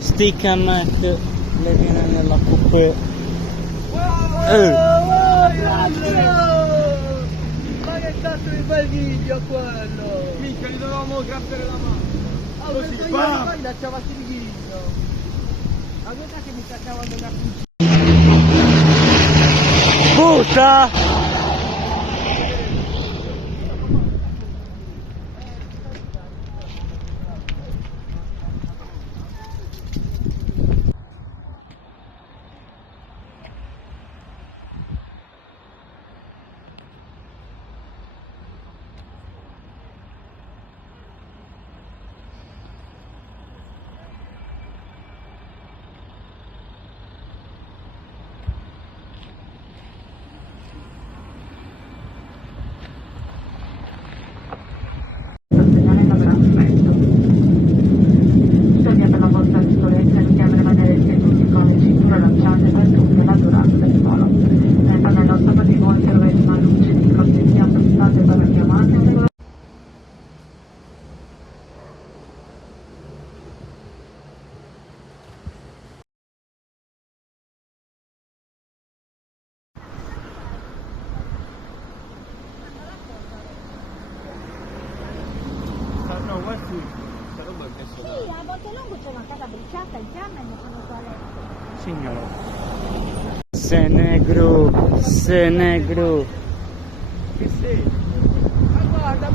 Stick and net le viene nella coupé. Ma che cazzo di bel video quello! Minchia, gli dovevamo grattare la mano. Ah, Così, questo bam! io da c'aveva il video. Ma guarda che mi sta cavando una cucina. Butta! Bisogna per la vostra sicurezza iniziare a rimanere seduti con le cinture lanciate per tutta la durata del volo. Nel pannello sopra di voi trovate una luce di cortesia prestate per la chiamata. No, guarda qui. Questa roba è messo Sì, a Montelongo c'è una casa bruciata in fiamme e non sono toilette. Signora. Se negro. Che sei? Ma guarda,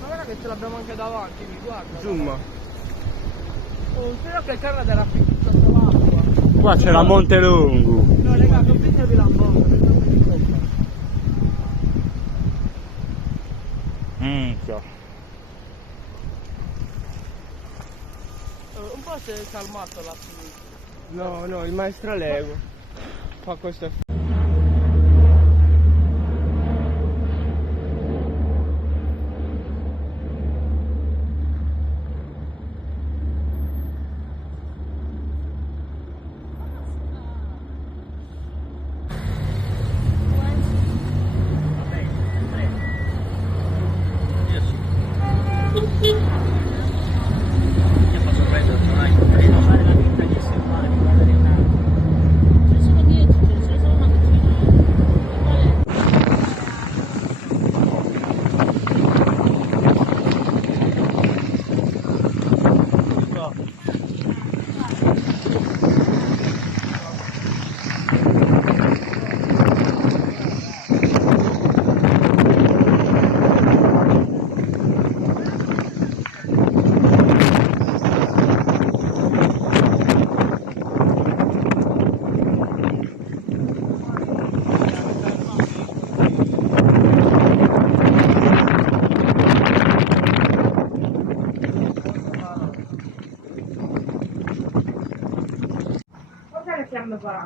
ma guarda che ce l'abbiamo anche davanti, mi guarda. Zoom. Oh, spero che il Canada era finito sotto l'acqua. Qua c'era Montelongo. No, raga, non prendevi la bomba, pensavo di sopra. Minchia. Un po' si è calmato la sinistra. No, no, il maestro Lego fa questo effetto.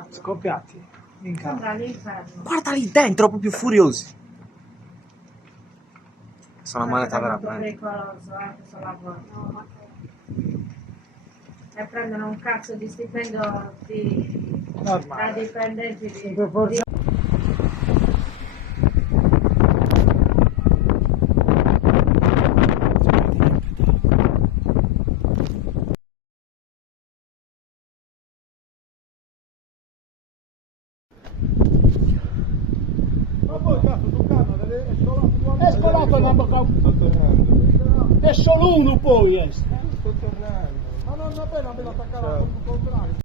Scoppiati. Sembra l'inferno. Guarda lì dentro, proprio furiosi. Sono Guarda moneta che è molto veramente. pericoloso questo lavoro. E prendono un cazzo di stipendio da Normale. dipendenti di... Ma poi cazzo sul canale è scolato il gambo. Sto tornando. È solo uno poi, Sto tornando. Ma non è bella bella attaccare al contrario.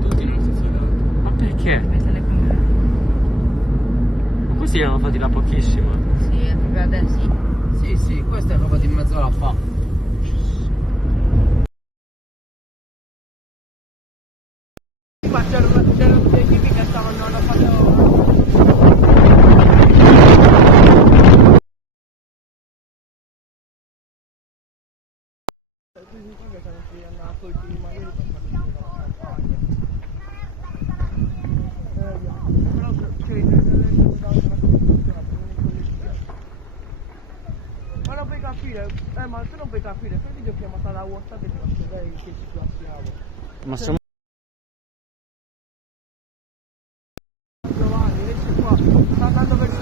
Tutti non si sono. Ma perché? Ma questi li hanno fatti da pochissimo. Sì, è proprio adesso. Sì, sì, questa è roba di mezz'ora fa. Ma c'erano dei tipi che hanno fatto... Ma non puoi capire. capire, ma tu non puoi capire, quel video chiamata da WhatsApp e ti faccio vedere in che situazione. Ma siamo... Giovanni, invece qua, sta andando verso